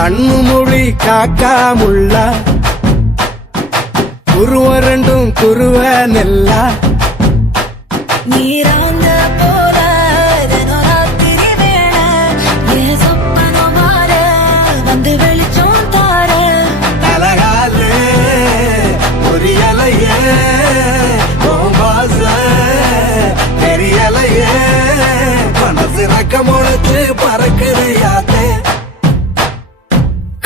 கண்ணு மொழி காக்காமுள்ள குருவ ரெண்டும் குருவ நெல்லா நீராந்த போல ராத்திரி வேள என் சொப்பனோ மாற வந்து வெளிச்சம் தார அழகாலே பொரியலையே பாச தெரியலையே மனசு ரக்க முளைச்சு பறக்குதையாத்தே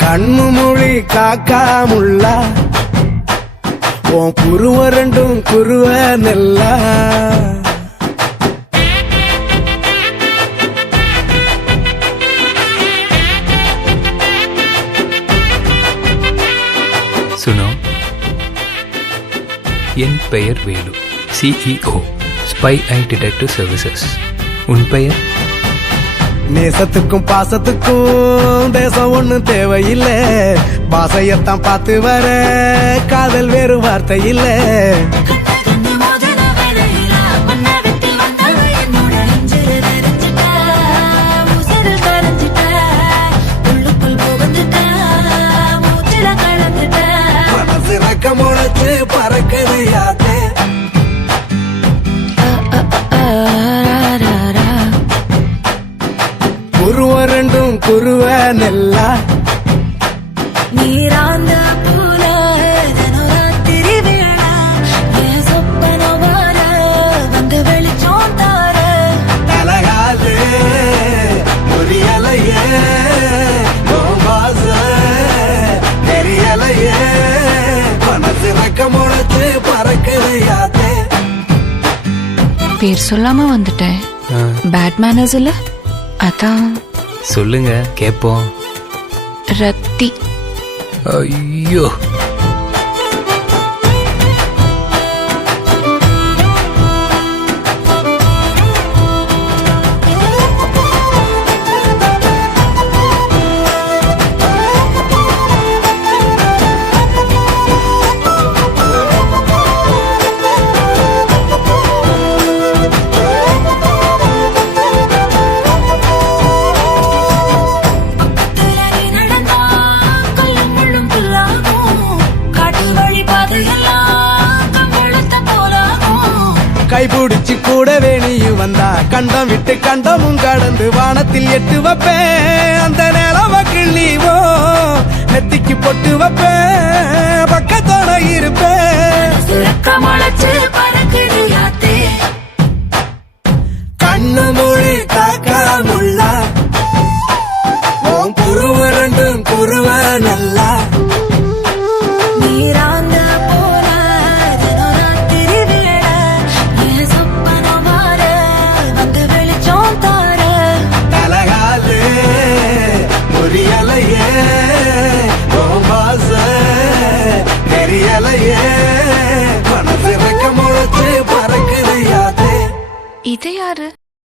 கண்ணு மொழி காக்காமுள்ள உன் குருவ ரெண்டும் குருவ நெல்லா சுனோ, என் பெயர் வேலு, CEO, ஸ்பை ஐ டிடெக்டிவ் சர்வீசஸ். உன் பெயர்? நேசத்துக்கும் பாசத்துக்கும் தேசம் ஒண்ணு தேவையில்லை, பாசையத்தான் பார்த்து வர காதல் வேறு வார்த்தை இல்லை. மனசு ரக்க முளைச்சு பறக்குதையாத்தே குருவ ரெண்டும் குருவ நெல்லா நீராந்த போல ராத்திரி வேள என் சொப்பனோ மாற வந்து வெளிச்சம் தார அழகாலே பொரியலையே பாச தெரியலையே மனசு ரக்க முளைச்சு பறக்குதையாத்தே. பேர் சொல்லாம வந்துட்டேன். பேட் மேனர்ஸ் இல்ல, அதான். சொல்லுங்க கேப்போம். ரத்தி. ஐயோ, கைபிடிச்சு கூடவே நீயும் வந்தா கண்டம் விட்டு கண்டமும் கடந்து வானத்தில் எட்டு வைப்பேன். அந்த நிலவ கிள்ளிவோ நெத்திக்கு பொட்டு வைப்பேன், பக்கத்தோட இருப்பேன். முளைச்சு